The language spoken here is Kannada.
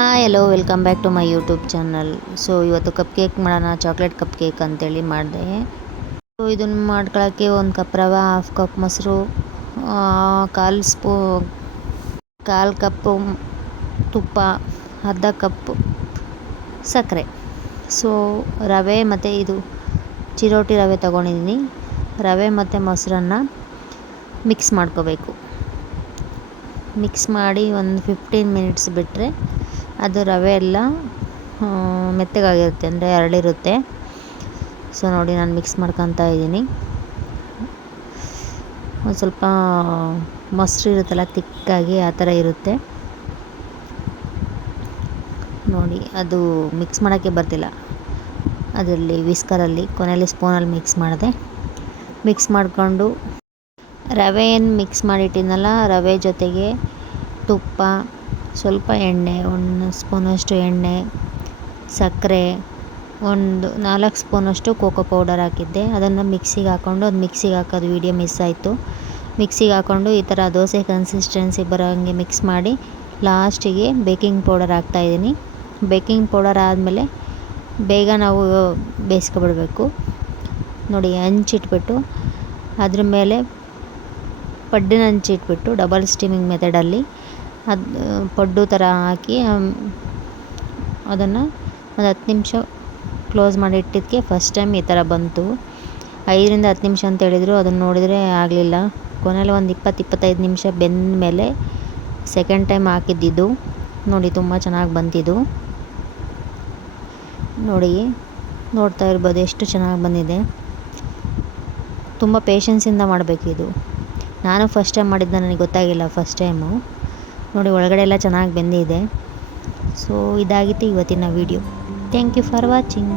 Yellow welcome back to my YouTube channel. So ಇವತ್ತು ಕಪ್ ಕೇಕ್ ಮಾಡೋಣ, ಚಾಕ್ಲೇಟ್ ಕಪ್ ಕೇಕ್ ಅಂತೇಳಿ ಮಾಡಿದೆ. ಸೊ ಇದನ್ನು ಮಾಡ್ಕೊಳ್ಳೋಕ್ಕೆ 1 ಕಪ್ ರವೆ, 1/2 ಕಪ್ ಮೊಸರು, 1/4 ಕಪ್ಪು ತುಪ್ಪ, ಅರ್ಧ ಕಪ್ಪು ಸಕ್ಕರೆ. ಸೊ ರವೆ ಮತ್ತು ಇದು ಚಿರೋಟಿ ರವೆ ತೊಗೊಂಡಿದ್ದೀನಿ. ರವೆ ಮತ್ತು ಮೊಸರನ್ನು ಮಿಕ್ಸ್ ಮಾಡ್ಕೋಬೇಕು. ಮಿಕ್ಸ್ ಮಾಡಿ ಒಂದು 15 ಮಿನಿಟ್ಸ್ ಬಿಟ್ಟರೆ ಅದು ರವೆ ಎಲ್ಲ ಮೆತ್ತಗಾಗಿರುತ್ತೆ, ಅಂದರೆ ಹರಳಿರುತ್ತೆ. ಸೊ ನೋಡಿ, ನಾನು ಮಿಕ್ಸ್ ಮಾಡ್ಕೊತಾ ಇದ್ದೀನಿ. ಒಂದು ಸ್ವಲ್ಪ ಮೊಸರು ಇರುತ್ತಲ್ಲ, ತಿಕ್ಕಾಗಿ ಆ ಥರ ಇರುತ್ತೆ ನೋಡಿ. ಅದು ಮಿಕ್ಸ್ ಮಾಡೋಕ್ಕೆ ಬರ್ತಿಲ್ಲ, ಅದರಲ್ಲಿ ವಿಸ್ಕರಲ್ಲಿ ಕೊನೆಯಲ್ಲಿ ಸ್ಪೂನಲ್ಲಿ ಮಿಕ್ಸ್ ಮಾಡಿದೆ. ಮಿಕ್ಸ್ ಮಾಡಿಕೊಂಡು ರವೆ ಏನು ಮಿಕ್ಸ್ ಮಾಡಿಟ್ಟಿದ್ನಲ್ಲ, ರವೆ ಜೊತೆಗೆ ತುಪ್ಪ, ಸ್ವಲ್ಪ ಎಣ್ಣೆ, 1 ಸ್ಪೂನಷ್ಟು ಎಣ್ಣೆ, ಸಕ್ಕರೆ, ಒಂದು 4 ಸ್ಪೂನಷ್ಟು ಕೋಕೋ ಪೌಡರ್ ಹಾಕಿದ್ದೆ. ಅದನ್ನು ಮಿಕ್ಸಿಗೆ ಹಾಕ್ಕೊಂಡು, ಅದು ಮಿಕ್ಸಿಗೆ ಹಾಕೋದು ವೀಡಿಯೋ ಮಿಸ್ ಆಯಿತು. ಮಿಕ್ಸಿಗೆ ಹಾಕ್ಕೊಂಡು ಈ ಥರ ದೋಸೆ ಕನ್ಸಿಸ್ಟೆನ್ಸಿ ಬರೋ ಹಂಗೆ ಮಿಕ್ಸ್ ಮಾಡಿ ಲಾಸ್ಟಿಗೆ ಬೇಕಿಂಗ್ ಪೌಡರ್ ಹಾಕ್ತಾಯಿದ್ದೀನಿ. ಬೇಕಿಂಗ್ ಪೌಡರ್ ಆದಮೇಲೆ ಬೇಗ ನಾವು ಬೇಯಿಸ್ಕೊಬಿಡ್ಬೇಕು ನೋಡಿ. ಹಂಚಿಟ್ಬಿಟ್ಟು ಅದ್ರ ಮೇಲೆ ಪಡ್ಡಿನ ಹಂಚಿಟ್ಬಿಟ್ಟು ಡಬಲ್ ಸ್ಟೀಮಿಂಗ್ ಮೆಥಡಲ್ಲಿ ಅದು ಪಡ್ಡು ಥರ ಹಾಕಿ ಅದನ್ನು ಒಂದು 10 ನಿಮಿಷ ಕ್ಲೋಸ್ ಮಾಡಿ ಇಟ್ಟಿದ್ದಕ್ಕೆ ಫಸ್ಟ್ ಟೈಮ್ ಈ ಥರ ಬಂತು. 5ರಿಂದ 10 ನಿಮಿಷ ಅಂತ ಹೇಳಿದರು, ಅದನ್ನು ನೋಡಿದರೆ ಆಗಲಿಲ್ಲ. ಕೊನೆಯಲ್ಲಿ ಒಂದು 20-25 ನಿಮಿಷ ಬೆಂದ ಮೇಲೆ ಸೆಕೆಂಡ್ ಟೈಮ್ ಹಾಕಿದ್ದಿದ್ದು ನೋಡಿ, ತುಂಬ ಚೆನ್ನಾಗಿ ಬಂತಿದ್ದು ನೋಡಿ. ನೋಡ್ತಾ ಇರ್ಬೋದು ಎಷ್ಟು ಚೆನ್ನಾಗಿ ಬಂದಿದೆ. ತುಂಬ ಪೇಷನ್ಸಿಂದ ಮಾಡಬೇಕಿದು. ನಾನು ಫಸ್ಟ್ ಟೈಮ್ ಮಾಡಿದ್ದು, ನನಗೆ ಗೊತ್ತಾಗಿಲ್ಲ ಫಸ್ಟ್ ಟೈಮು ನೋಡಿ. ಒಳಗಡೆ ಎಲ್ಲ ಚೆನ್ನಾಗಿ ಬೆಂದಿದೆ. ಸೊ ಇದಾಗಿತ್ತು ಇವತ್ತಿನ video. Thank you for watching.